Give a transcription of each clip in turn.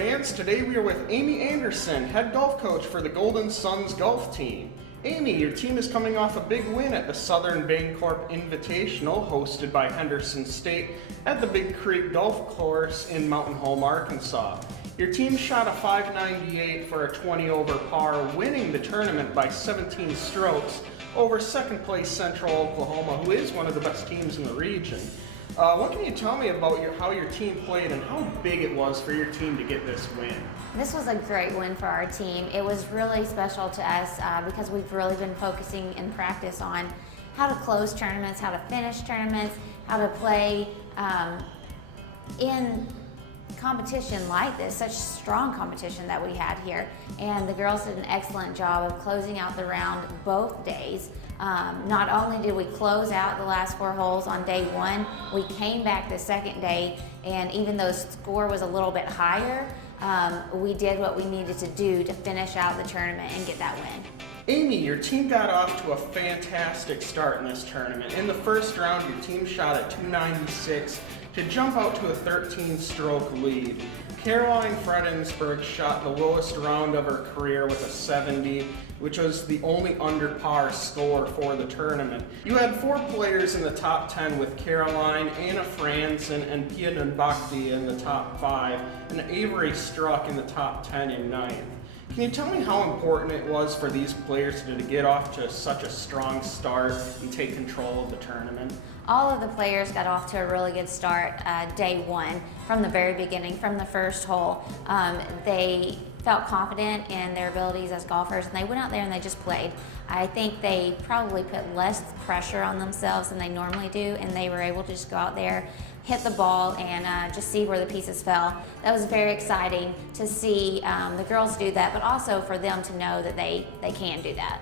fans. Today we are with Amy Anderson, head golf coach for the Golden Suns golf team. Amy, your team is coming off a big win at the Southern Bancorp Invitational hosted by Henderson State at the Big Creek Golf Course in Mountain Home, Arkansas. Your team shot a 598 for a 20 over par, winning the tournament by 17 strokes over second place Central Oklahoma, who is one of the best teams in the region. What can you tell me about how your team played and how big it was for your team to get this win? This was a great win for our team. It was really special to us because we've really been focusing in practice on how to close tournaments, how to finish tournaments, how to play in competition like this, such strong competition that we had here. And the girls did an excellent job of closing out the round both days. Not only did we close out the last 4 holes on day 1, we came back the second day, and even though the score was a little bit higher, we did what we needed to do to finish out the tournament and get that win. Amy, your team got off to a fantastic start in this tournament. In the first round, your team shot at 296 to jump out to a 13-stroke lead. Caroline Fredensburg shot the lowest round of her career with a 70, which was the only under par score for the tournament. You had 4 players in the top 10 with Caroline, Anna Franzen, and Pia Nbakti in the top 5, and Avery Struck in the top 10 in 9th. Can you tell me how important it was for these players to get off to such a strong start and take control of the tournament? All of the players got off to a really good start day 1 from the very beginning, from the first hole. They felt confident in their abilities as golfers, and they went out there and they just played. I think they probably put less pressure on themselves than they normally do, and they were able to just go out there, hit the ball, and just see where the pieces fell. That was very exciting to see the girls do that, but also for them to know that they can do that.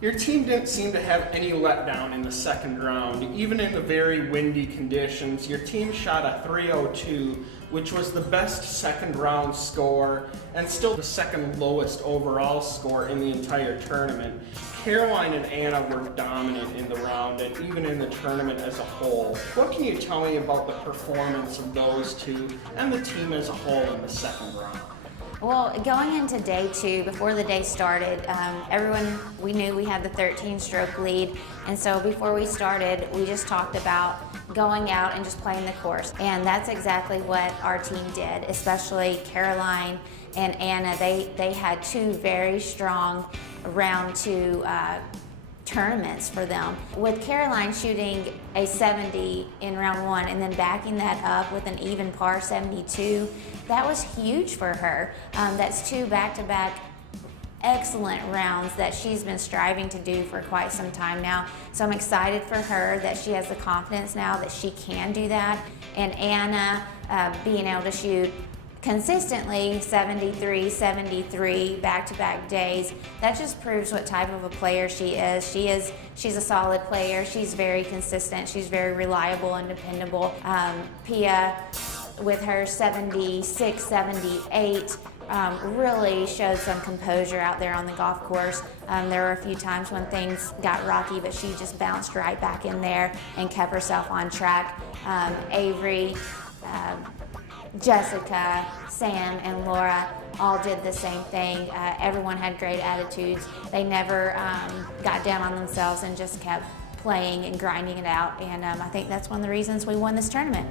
Your team didn't seem to have any letdown in the second round. Even in the very windy conditions, your team shot a 302, which was the best second round score and still the second lowest overall score in the entire tournament. Caroline and Anna were dominant in the round and even in the tournament as a whole. What can you tell me about the performance of those two and the team as a whole in the second round? Well, going into day 2, before the day started, we knew we had the 13-stroke lead, and so before we started, we just talked about going out and just playing the course, and that's exactly what our team did, especially Caroline and Anna. They had 2 very strong round 2 tournaments for them. With Caroline shooting a 70 in round 1 and then backing that up with an even par 72, that was huge for her. That's 2 back-to-back excellent rounds that she's been striving to do for quite some time now. So I'm excited for her that she has the confidence now that she can do that. And Anna being able to shoot consistently 73, 73 back-to-back days, that just proves what type of a player she is. She's a solid player. She's very consistent. She's very reliable and dependable. Pia, with her 76, 78, really showed some composure out there on the golf course. There were a few times when things got rocky, but she just bounced right back in there and kept herself on track. Avery, Jessica, Sam, and Laura all did the same thing. Everyone had great attitudes. They never got down on themselves and just kept playing and grinding it out. And I think that's one of the reasons we won this tournament.